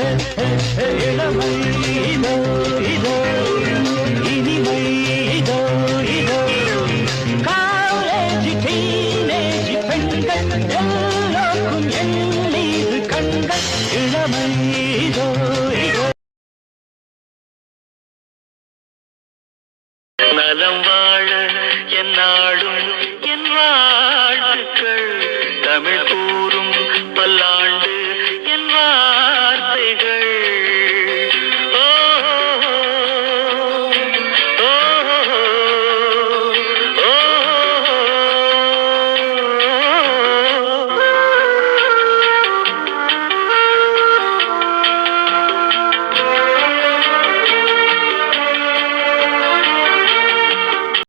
இளமை இதோ இதோ இனிமை இதோ இதோ காலேஜ் டீனேஜ் பெண்கள் எல்லோருக்கும் என் மீது கண்கள் இளமை இதோ இதோ நலம்